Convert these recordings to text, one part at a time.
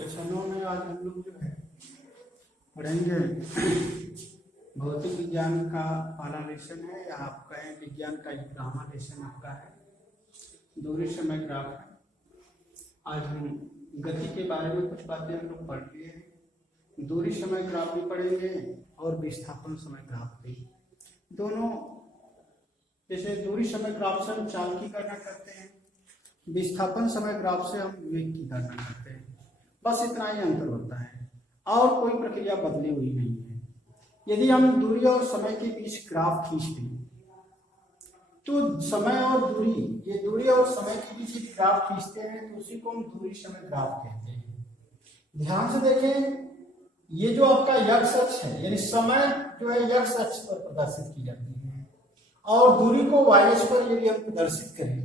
क्वेश्चनों में आज हम लोग जो है पढ़ेंगे भौतिक विज्ञान का पहला लेसन है, या आप कहें विज्ञान का 11वां लेसन आपका है। दूरी समय ग्राफ है। आज हम गति के बारे में कुछ बातें हम लोग पढ़ लिए हैं। दूरी समय ग्राफ भी पढ़ेंगे और विस्थापन समय ग्राफ भी, दोनों। जैसे दूरी समय ग्राफ से हम चाल की गणना करते हैं, विस्थापन समय ग्राफ से हम वेग की गणना करते हैं। बस इतना ही अंतर होता है और कोई प्रक्रिया बदली हुई नहीं है। यदि हम दूरी और समय के बीच ग्राफ खींचते हैं तो समय और दूरी, ये दूरी और समय के बीच एक ग्राफ खींचते हैं तो उसी को हम दूरी समय ग्राफ कहते हैं। ध्यान से देखें, ये जो आपका x अक्ष है, यानी समय जो है x अक्ष पर प्रदर्शित की जाती है, और दूरी को y अक्ष पर यदि हम प्रदर्शित करें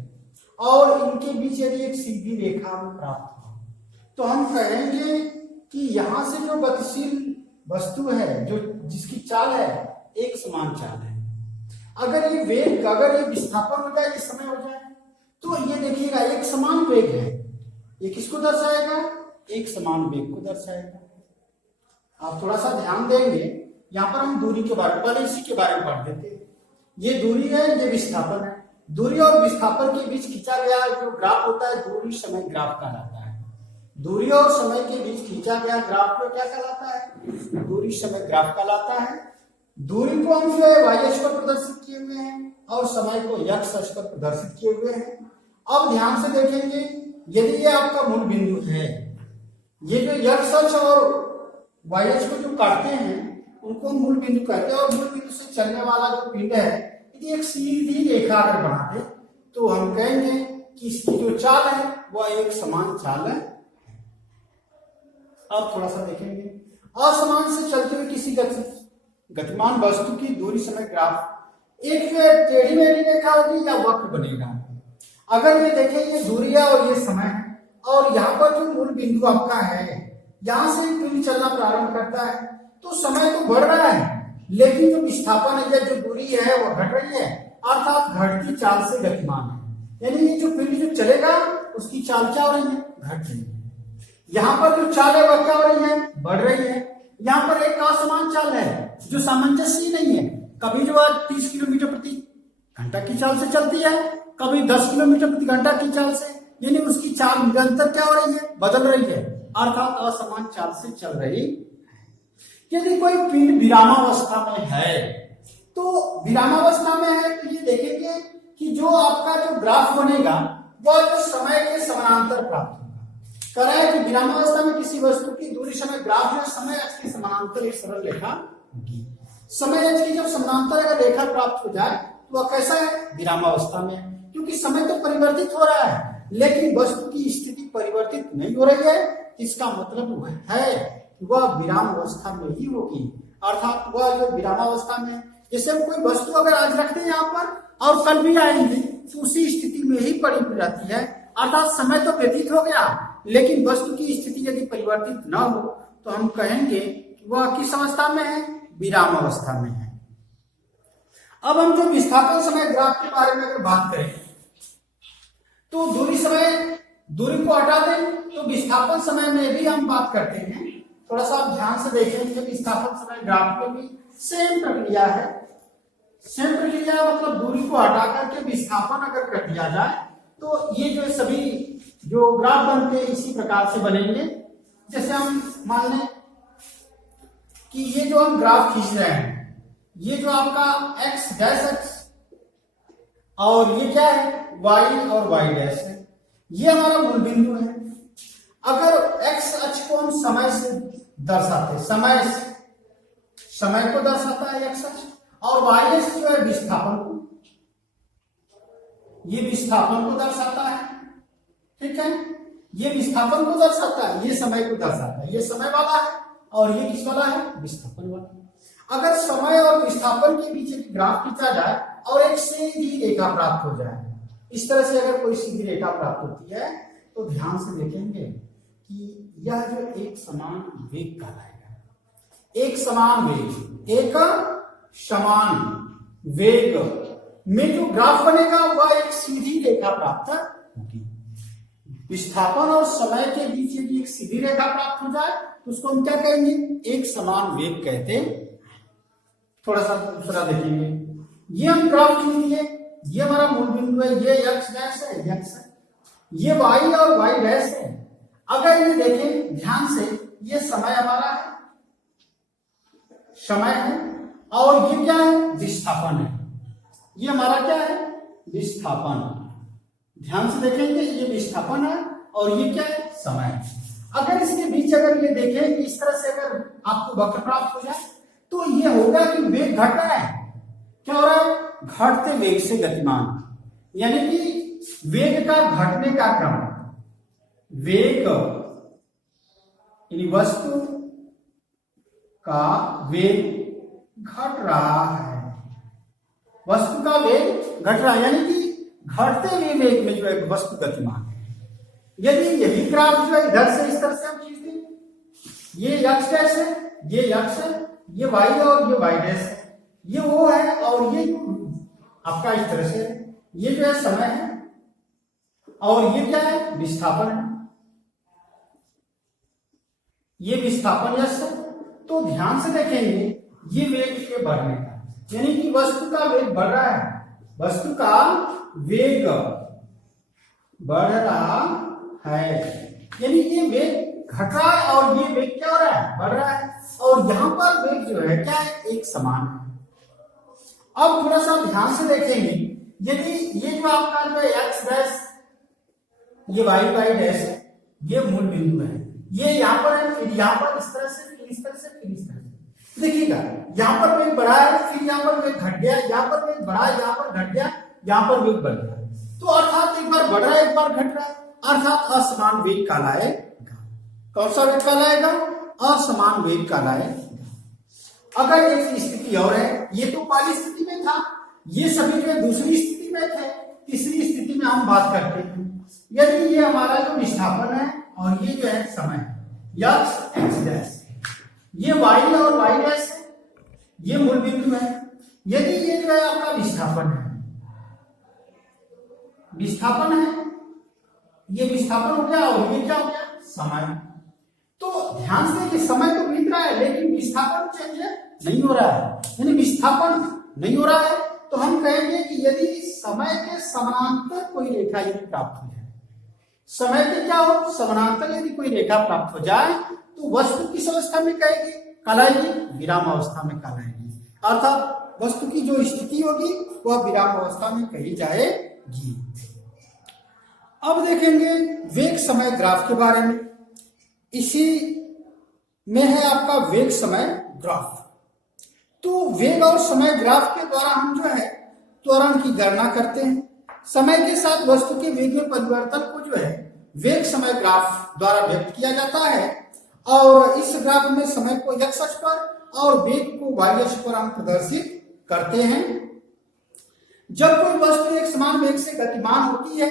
और इनके बीच यदि एक सीधी रेखा हमें प्राप्त हो तो हम कहेंगे कि यहां से जो गतिशील वस्तु है, जो जिसकी चाल है, एक समान चाल है। अगर ये वेग, अगर ये विस्थापन हो जाए, ये समय हो जाए, तो ये देखिएगा एक समान वेग है। ये किसको दर्शाएगा? एक समान वेग को दर्शाएगा। आप थोड़ा सा ध्यान देंगे, यहाँ पर हम दूरी के बारे में, पहले इसी के बारे में पढ़ लेते हैं। ये दूरी है, ये विस्थापन है। दूरी और विस्थापन के बीच खींचा गया जो ग्राफ होता है, दूरी समय ग्राफ कहलाता है। दूरी और समय के बीच खींचा गया ग्राफ को क्या कहलाता है? दूरी समय ग्राफ कहलाता है। दूरी को हम जो है y अक्ष पर प्रदर्शित किए हुए हैं और समय को x अक्ष पर प्रदर्शित किए हुए हैं। अब ध्यान से देखेंगे, यदि ये आपका मूल बिंदु है, ये जो x अक्ष और y अक्ष को जो काटते हैं उनको मूल बिंदु कहते हैं, और मूल बिंदु से चलने वाला जो पिंड है, यदि एक सीधी रेखा अगर बना दे तो हम कहेंगे कि इसकी जो चाल है वह एक समान चाल है। अब थोड़ा सा देखेंगे, असमान से चलते हुए किसी गतिमान वस्तु की दूरी समय ग्राफ एक जो टेढ़ी मेढ़ी रेखा होगी या वक्र बनेगा। अगर ये देखें, ये दूरी है और ये समय है, और यहाँ पर जो मूल बिंदु आपका है, यहां से पिंड चलना प्रारंभ करता है, तो समय तो बढ़ रहा है, लेकिन जो विस्थापन है, जो दूरी है, वो घट रही है, अर्थात घटती चाल से गतिमान है। यानी ये जो पिंड जो चलेगा उसकी चाल क्या हो रही है? घट रही है। यहाँ पर जो चाल है वह क्या हो रही है? बढ़ रही है। यहाँ पर एक असमान चाल है जो सामंजस्य नहीं है। कभी जो 30 किलोमीटर प्रति घंटा की चाल से चलती है, कभी 10 किलोमीटर प्रति घंटा की चाल से, यानी उसकी चाल निरंतर क्या हो रही है? बदल रही है, अर्थात असमान चाल से चल रही है। यदि कोई पिंड विरामावस्था में है, तो विरामावस्था में है तो ये देखेंगे कि जो आपका जो ग्राफ बनेगा वह जो समय के समानांतर प्राप्त होगा। कह रहा है कि विरामावस्था में किसी वस्तु की दूरी समय ग्राफ में समय अक्ष के समानांतर एक सरल रेखा होगी। समय अक्ष की जब समानांतर अगर रेखा प्राप्त हो जाए तो वह कैसा है? विरामावस्था में, क्योंकि समय तो परिवर्तित हो रहा है लेकिन वस्तु की स्थिति परिवर्तित नहीं हो रही है। इसका मतलब वह है वह विरामावस्था में ही होगी, अर्थात वह जो विरामावस्था में, जैसे हम कोई वस्तु अगर आज रखते हैं यहाँ पर और कल भी आएंगे तो उसी स्थिति में ही पड़ी रहती है, अर्थात समय तो व्यतीत हो गया लेकिन वस्तु की स्थिति यदि परिवर्तित न हो तो हम कहेंगे कि वह किस अवस्था में है? विराम अवस्था में है। अब हम जो विस्थापन समय ग्राफ के बारे में अगर बात करें तो दूरी को हटा दें तो विस्थापन समय में भी हम बात करते हैं। थोड़ा सा आप ध्यान से देखें कि विस्थापन समय ग्राफ में भी सेम प्रक्रिया है। सेम प्रक्रिया मतलब दूरी को हटा करके विस्थापन अगर कर दिया जाए तो ये जो सभी जो ग्राफ बनते हैं इसी प्रकार से बनेंगे। जैसे हम मान लें कि ये जो हम ग्राफ खींच रहे हैं, ये जो आपका x डैश अक्ष और ये क्या है? y और y डैश है, ये हमारा मूल बिंदु है। अगर x अक्ष को हम समय से दर्शाते, समय को दर्शाता है x अक्ष, और y अक्ष जो है विस्थापन को, ये विस्थापन को दर्शाता है। ठीक है, ये विस्थापन को दर्शाता है, ये समय को दर्शाता है। ये समय वाला है और ये किस वाला है? विस्थापन वाला। अगर समय और विस्थापन के बीच एक ग्राफ खींचा जाए और एक सीधी रेखा प्राप्त हो जाए, इस तरह से अगर कोई सीधी रेखा प्राप्त होती है तो ध्यान से देखेंगे कि यह जो एक समान वेग कहलाएगा। एक समान वेग में जो ग्राफ बनेगा वह एक सीधी रेखा प्राप्त होगी। विस्थापन और समय के बीच यदि एक सीधी सीधी रेखा प्राप्त हो जाए तो उसको हम क्या कहेंगे, एक समान वेग कहते हैं। थोड़ा सा दूसरा देखेंगे, ये हम ग्राफ खींच लिए, ये हमारा मूल बिंदु है, ये x डैश है, x है, ये y और y डैश है। अगर ये देखें ध्यान से, ये समय हमारा है, समय है, और ये क्या है, विस्थापन है। ये हमारा क्या है, विस्थापन। ध्यान से देखेंगे, ये विस्थापन है और ये क्या है, समय है। अगर इसके बीच अगर ये देखें इस तरह से, अगर आपको वक्र प्राप्त हो जाए तो ये होगा कि वेग घट रहा है। क्या हो रहा है, घटते वेग से गतिमान, यानी कि वेग का घटने का क्रम, वेग यानी वस्तु का वेग घट रहा है, वस्तु का वेग घट रहा है, यानी कि घटते हुए वेग में जो है वस्तु गतिमान है। यदि यही ग्राफ जो है इधर से इस तरह से हम खींच दें, ये x डैश है, ये x है, ये y और ये y डैश है, ये वो है और ये आपका इस तरह से है, ये जो है समय है और ये क्या है, विस्थापन है, ये विस्थापन यश है। तो ध्यान से देखेंगे, ये वेग के बढ़ने का, यानी कि वस्तु का वेग बढ़ रहा है, वस्तु का वेग बढ़ रहा है, यानी ये वेग घट रहा है और ये वेग क्या हो रहा है, बढ़ रहा है। और यहां पर वेग जो है क्या है, एक समान है। अब थोड़ा सा ध्यान से देखेंगे, यदि ये जो आपका जो है एक्स डैश, ये वाई वाई डैश है, ये मूल बिंदु है, ये यहाँ पर है, फिर यहाँ पर इस तरह से, फिर इस तरह से, फिर इस तरह से। देखिएगा, यहाँ पर वेग बढ़ा है, फिर यहाँ पर वेग घट गया, यहाँ पर वेग बढ़ा, यहाँ पर घट गया, यहाँ पर वेग बढ़ गया। तो अर्थात एक बार बढ़ रहा है, एक बार घट रहा है, अर्थात असमान वेग कहलाएगा। कौन सा वेग कहलाएगा, असमान वेग कहलाएगा। अगर एक स्थिति और है, ये तो पहली स्थिति में था, ये सभी जो है दूसरी स्थिति में थे, तीसरी स्थिति में हम बात करते हैं। यदि ये हमारा जो विस्थापन है और ये जो है समय है, एक्स डैश, ये वाई और वाई डैश है, ये मूल बिंदु है। यदि ये जो है आपका विस्थापन है, विस्थापन है, ये विस्थापन हो गया और ये क्या हो गया, समय। तो ध्यान से कि समय तो बीत रहा है लेकिन विस्थापन चेंज नहीं हो रहा है, यानी विस्थापन नहीं हो रहा है। तो हम कहेंगे कि यदि समय के समानांतर कोई रेखा यदि प्राप्त हो जाए, समय के क्या हो, समानांतर यदि कोई रेखा प्राप्त हो जाए तो वस्तु किस अवस्था में कहेगी, कहलाएगी, विराम अवस्था में कहलाएगी। अर्थात वस्तु की जो स्थिति होगी वह विराम अवस्था में कही जाएगी। अब देखेंगे वेग समय ग्राफ के बारे में। इसी में है आपका वेग समय ग्राफ। तो वेग और समय ग्राफ के द्वारा हम जो है त्वरण की गणना करते हैं। समय के साथ वस्तु के वेग में परिवर्तन को जो है वेग समय ग्राफ द्वारा व्यक्त किया जाता है। और इस ग्राफ में समय को x अक्ष पर और वेग को y अक्ष पर हम प्रदर्शित करते हैं। जब कोई वस्तु एक समान वेग से गतिमान होती है,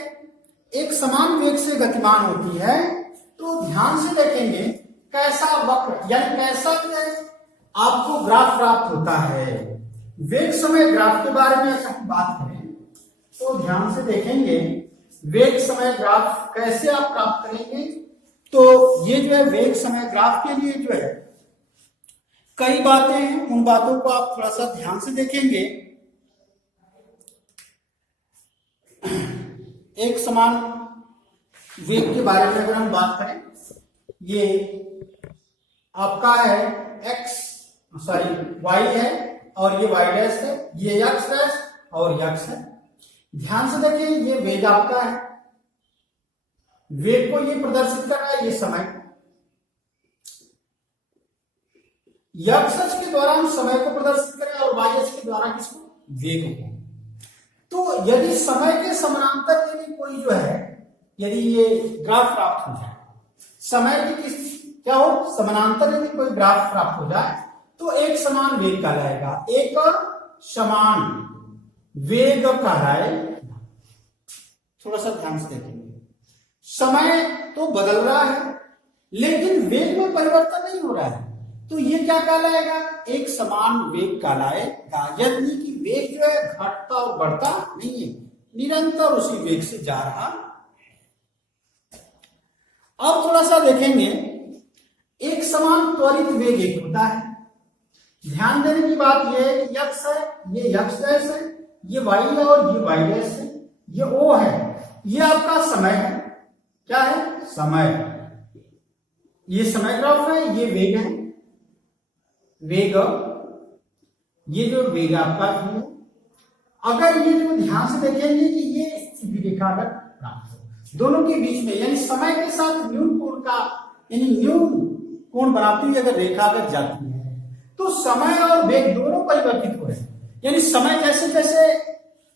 एक समान वेग से गतिमान होती है, तो ध्यान से देखेंगे कैसा वक्र यानी कैसा जो है आपको ग्राफ प्राप्त होता है। वेग समय ग्राफ के बारे में अगर हम बात करें तो ध्यान से देखेंगे वेग समय ग्राफ कैसे आप प्राप्त करेंगे। तो ये जो है वेग समय ग्राफ के लिए जो है कई बातें हैं, उन बातों को आप थोड़ा सा ध्यान से देखेंगे। एक समान वेग के बारे में अगर हम बात करें, ये आपका है y है और ये y डैश है, ये x डैश और x है। ध्यान से देखिए, ये वेग आपका है, वेग को ये प्रदर्शित कर रहा है, ये समय। x अक्ष के द्वारा हम समय को प्रदर्शित करें और y अक्ष के द्वारा किसको, वेग को। तो यदि समय के समानांतर यदि कोई जो है, यदि ये ग्राफ प्राप्त हो जाए, समय की किस क्या हो, समानांतर यदि कोई ग्राफ प्राप्त हो जाए तो एक समान वेग कहलाएगा, एक समान वेग कहलाएगा। थोड़ा सा ध्यान से देखेंगे, समय तो बदल रहा है लेकिन वेग में परिवर्तन नहीं हो रहा है, तो ये क्या कहलाएगा, एक समान वेग कहलाएगा। यानी कि वेग जो है घटता और बढ़ता नहीं है, निरंतर उसी वेग से जा रहा। अब थोड़ा सा देखेंगे एक समान त्वरित वेग एक होता है। ध्यान देने की बात यह है कि यक्स है, ये यक्स डैश है, ये वाई है और ये वाई डैश है, ये ओ है, ये आपका समय है। क्या है? समय। ये समय ग्राफ है, ये वेग है, वेग, ये जो वेग आपका है। अगर ये जो ध्यान से देखेंगे कि ये सीधी रेखा अगर प्राप्त हो दोनों के बीच में, यानी समय के साथ न्यून कोण का, यानी न्यून कोण बनाती हुई अगर रेखा अगर जाती है तो समय और वेग दोनों परिवर्तित हो रहे हैं। यानी समय जैसे जैसे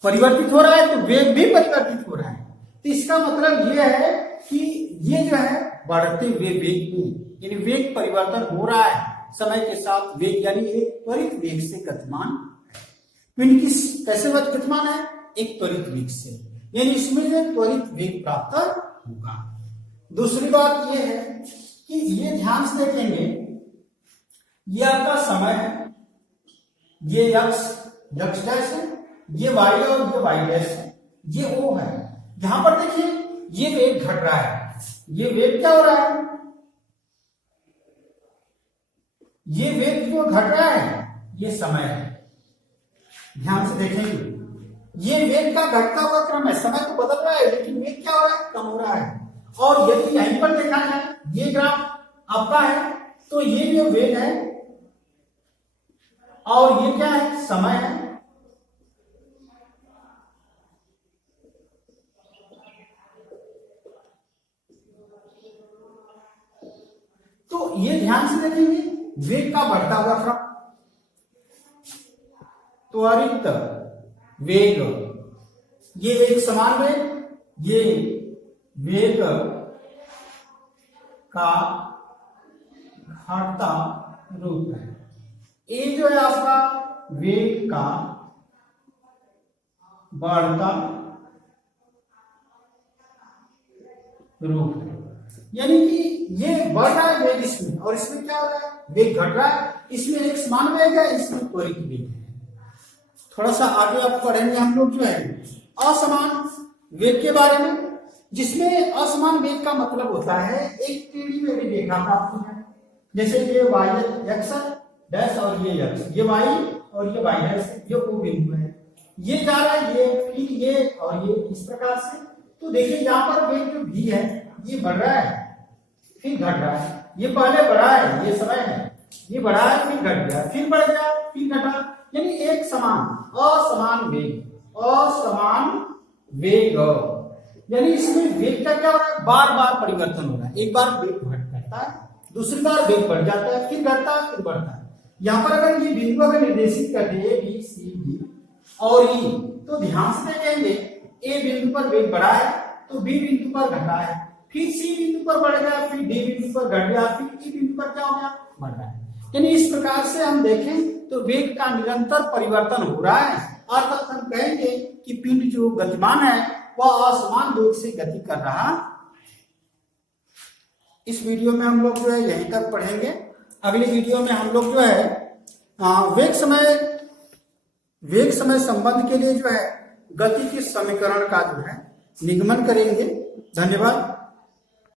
परिवर्तित हो रहा है तो वेग भी परिवर्तित हो रहा है। तो इसका मतलब यह है कि ये जो है बढ़ते हुए वेग में, यानी वेग परिवर्तन हो रहा है समय के साथ वेग, यानी एक त्वरित वेग से गतिमान है। पिंड किस कैसे गतिमान है? एक त्वरित वेग से, यानी इसमें जो त्वरित वेग प्राप्त होगा। दूसरी बात यह है कि ये ध्यान से देखेंगे, ये आपका समय है, ये यक्स डैश है, ये वाई और ये वाई डैश है, ये ओ है। यहां पर देखिए ये वेग घट रहा है, ये वेग क्या हो रहा है? ये वेग जो घट रहा है ये समय है। ध्यान से देखेंगे ये वेग का घटता हुआ क्रम है, समय तो बदल रहा है लेकिन वेग क्या हो रहा है? कम हो रहा है। और यदि यहीं पर देखा जाए, ये ग्राफ आपका है तो ये जो वेग है और ये क्या है? समय है। तो ये ध्यान से देखेंगे वेग का बढ़ता हुआ क्रम, त्वरित वेग, ये एक समान वेग, ये वेग का घटता रूप है। ये जो है आपका वेग का बढ़ता रूप है, यानी कि ये बढ़ रहा है वेग इसमें और इसमें क्या हो रहा है? वेग घट रहा है। इसमें एक समान वेग है, इसमें त्वरित वेग है। थोड़ा सा आगे आप पढ़ेंगे हम लोग जो है असमान वेग के बारे में, जिसमें असमान वेग का मतलब होता है एक टेढ़ी मेढ़ी रेखा प्राप्त है। जैसे ये वाई एक्स डैश और ये एक्स, ये वाई और ये वाई डैश, ये ओ बिंदु है, ये जा रहा है, ये फिर ये और ये इस प्रकार से। तो देखिए यहाँ पर वेग जो भी है ये बढ़ रहा है फिर घट रहा है, ये पहले बढ़ा है, ये समय है, ये बढ़ा है फिर घट गया, फिर बढ़ गया फिर घटा, यानी एक समान असमान वेग, यानी इसमें वेग का क्या हो रहा है? बार बार परिवर्तन हो रहा है। एक बार वेग घट जाता है, दूसरी बार वेग बढ़ जाता है, फिर घटता है फिर बढ़ता है। यहाँ पर अगर ये बिंदु अगर निर्देशित कर दे A B C D और E, तो ध्यान से देखेंगे A बिंदु पर वेग बढ़ा है तो B बिंदु पर घटा है, फिर C बिंदु पर बढ़ गया, फिर D बिंदु पर घट गया, फिर E बिंदु पर क्या हो गया? बढ़ रहा है। यानी इस प्रकार से हम देखें तो वेग का निरंतर परिवर्तन हो रहा है, अर्थात हम कहेंगे कि पिंड जो गतिमान है वह असमान वेग से गति कर रहा। इस वीडियो में हम लोग जो है यहीं तक पढ़ेंगे। अगली वीडियो में हम लोग जो है वेग समय संबंध के लिए जो है गति के समीकरण का जो है निगमन करेंगे। धन्यवाद।